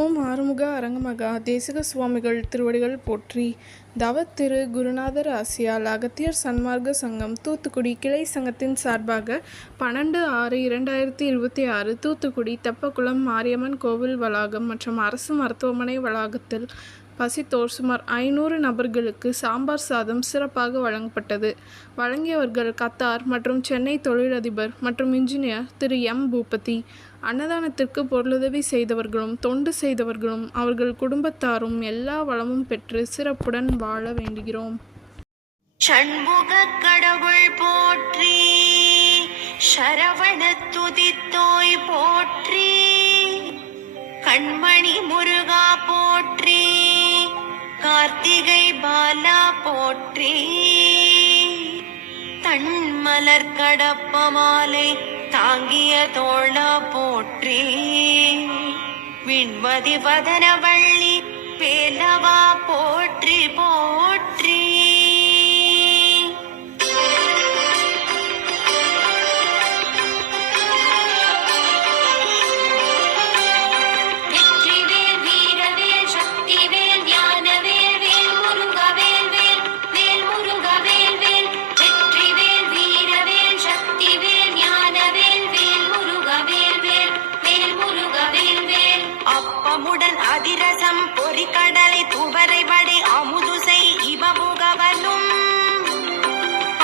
ஓம் ஆறுமுக அரங்கமகா தேசிக சுவாமிகள் திருவடிகள் போற்றி. தவத்திரு குருநாதர் ஆசியால் அகத்தியர் சன்மார்க்க சங்கம் தூத்துக்குடி கிளை சங்கத்தின் சார்பாக 12/6/2026 தூத்துக்குடி தெப்பக்குளம் மாரியம்மன் கோவில் வளாகம் மற்றும் அரசு மருத்துவமனை வளாகத்தில் பசித்தோர் சுமார் 500 நபர்களுக்கு சாம்பார் சாதம் சிறப்பாக வழங்கப்பட்டது. வழங்கியவர்கள் கத்தார் மற்றும் சென்னை தொழிலதிபர் மற்றும் இன்ஜினியர் திரு எம். பூபதி. அன்னதானத்திற்கு பொருளுதவி செய்தவர்களும் தொண்டு செய்தவர்களும் அவர்கள் குடும்பத்தாரும் எல்லா வளமும் பெற்று சிறப்புடன் வாழ வேண்டுகிறோம். சண்முக கடவுள் போற்றி, சரவண துதித்தோய் போற்றி, கண்மணி முருகா போற்றி, கார்த்திகை பாலா போற்றி, தன்மலர் கடப்ப மாலை தாங்கிய தோளா போற்றி, விண்மதி வதனவள்ளி வேலவா போற்றி போற்றி. அப்பமுடன் அதிரசம் பொறிக்கடலை துவரை வடை அமுதுசை இவமுகவனும்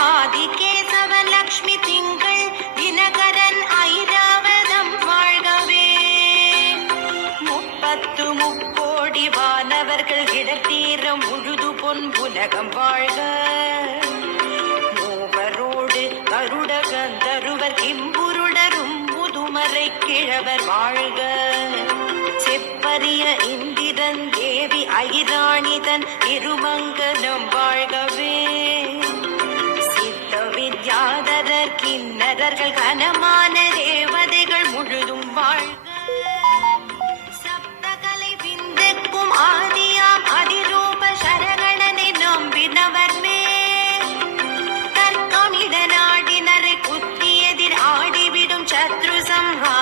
ஆதிகேசவ லக்ஷ்மி திங்கள் தினகரன் ஐராவதம் வாழ்கவே. 30 வானவர்கள் இடத்தீரம் முழுது பொன் உலகம் வாழ்க. மூவரோடு கருட கந்தருவர் இம்புருடரும் முதுமறை கிழவர் வாழ்க. செப்பரிய இந்திரன் தேவி ஐராணிதன் திருமங்கலம் வாழ்கவே. சித்த வித்யாதரர் கிண்ணறர்கள் கனமாய்